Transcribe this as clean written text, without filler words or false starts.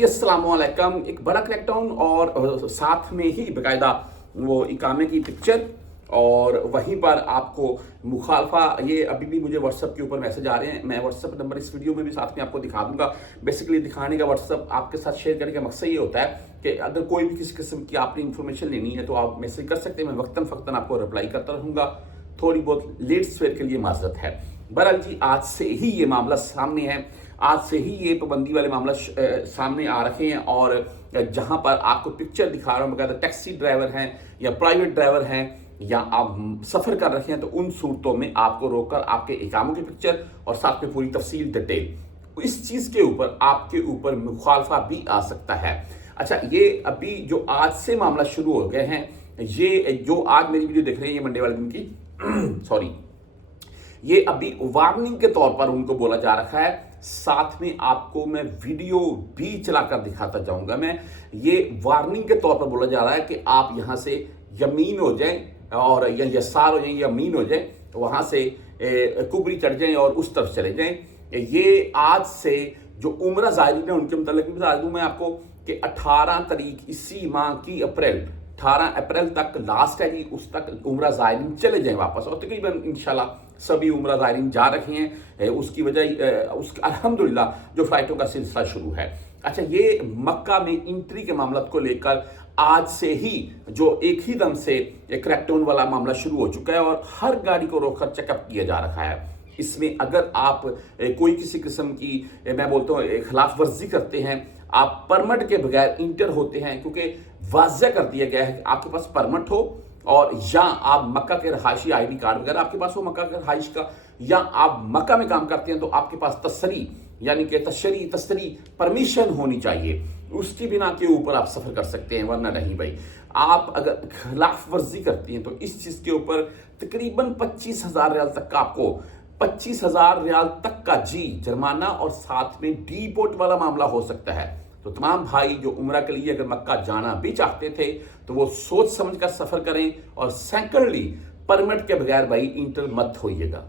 जी अस्सलाम वालेकुम। एक बड़ा क्रैकडाउन और साथ में ही बाकायदा वो इकामे की पिक्चर और वहीं पर आपको मुखालफा, ये अभी भी मुझे व्हाट्सएप के ऊपर मैसेज आ रहे हैं। मैं व्हाट्सएप नंबर इस वीडियो में भी साथ में आपको दिखा दूंगा। बेसिकली दिखाने का, व्हाट्सएप आपके साथ शेयर करने का मकसद ये होता है कि अगर कोई भी किसी किस्म की आपने इन्फॉर्मेशन लेनी है तो आप मैसेज कर सकते हैं। मैं वक्तन फ़क्तन आपको रिप्लाई करता रहूँगा। थोड़ी बहुत लेट सवेर के लिए माजरत है। बहरहाल जी, आज से ही ये मामला सामने है। आज से ही ये पाबंदी वाले मामला सामने आ रहे हैं और जहां पर आपको पिक्चर दिखा रहा हूं, बकायदा टैक्सी ड्राइवर हैं या प्राइवेट ड्राइवर हैं या आप सफ़र कर रहे हैं, तो उन सूरतों में आपको रोककर आपके इकामों की पिक्चर और साथ में पूरी तफसील डिटेल, इस चीज़ के ऊपर आपके ऊपर मुखालफा भी आ सकता है। अच्छा, ये अभी जो आज से मामला शुरू हो गए हैं, ये जो आज मेरी वीडियो देख रहे हैं, ये मंडे वाले दिन की सॉरी, ये अभी वार्निंग के तौर पर उनको बोला जा रखा है। साथ में आपको मैं वीडियो भी चलाकर दिखाता जाऊंगा। मैं ये वार्निंग के तौर पर बोला जा रहा है कि आप यहां से यमीन हो जाएं और या यसार हो जाएं, यमीन हो जाएं, वहां से कुबरी चढ़ जाएं और उस तरफ चले जाएं। ये आज से जो उम्रा ज़ायरीन है उनके मुतालिक भी बता दूं मैं आपको कि 18 तारीख इसी माह की 18 अप्रैल तक लास्ट है जी, उस तक उम्रा ज़ायरीन चले जाएं वापस। और तकरीबन इंशाल्लाह सभी उम्रा ज़ायरीन जा रखे हैं। उसकी वजह अल्हम्दुलिल्लाह जो फ्लाइटों का सिलसिला शुरू है। अच्छा, ये मक्का में एंट्री के मामला को लेकर आज से ही जो एक ही दम से क्रैकडाउन वाला मामला शुरू हो चुका है और हर गाड़ी को रोककर चेकअप किया जा रखा है। इसमें अगर आप कोई किसी किस्म की, मैं बोलता हूँ, खिलाफ वर्जी करते हैं, आप परमिट के बगैर इंटर होते हैं, क्योंकि वाज़ह कर दिया गया है कि आपके पास परमिट हो और या आप मक्का के रहायशी आईडी कार्ड वगैरह आपके पास हो मक्का के रहायश का, या आप मक्का में काम करते हैं तो आपके पास तसरी यानी कि तसरी परमिशन होनी चाहिए। उसकी बिना के ऊपर आप सफ़र कर सकते हैं, वरना नहीं भाई। आप अगर खिलाफ वर्जी करती हैं तो इस चीज़ के ऊपर तकरीबन 25,000 रियाल तक का, आपको 25,000 रियाल तक का जी जुर्माना और साथ में डीपोर्ट वाला मामला हो सकता है। तो तमाम भाई जो उम्रा के लिए अगर मक्का जाना भी चाहते थे तो वो सोच समझ कर सफ़र करें और सेकंडली परमिट के बगैर भाई इंटर मत होइएगा।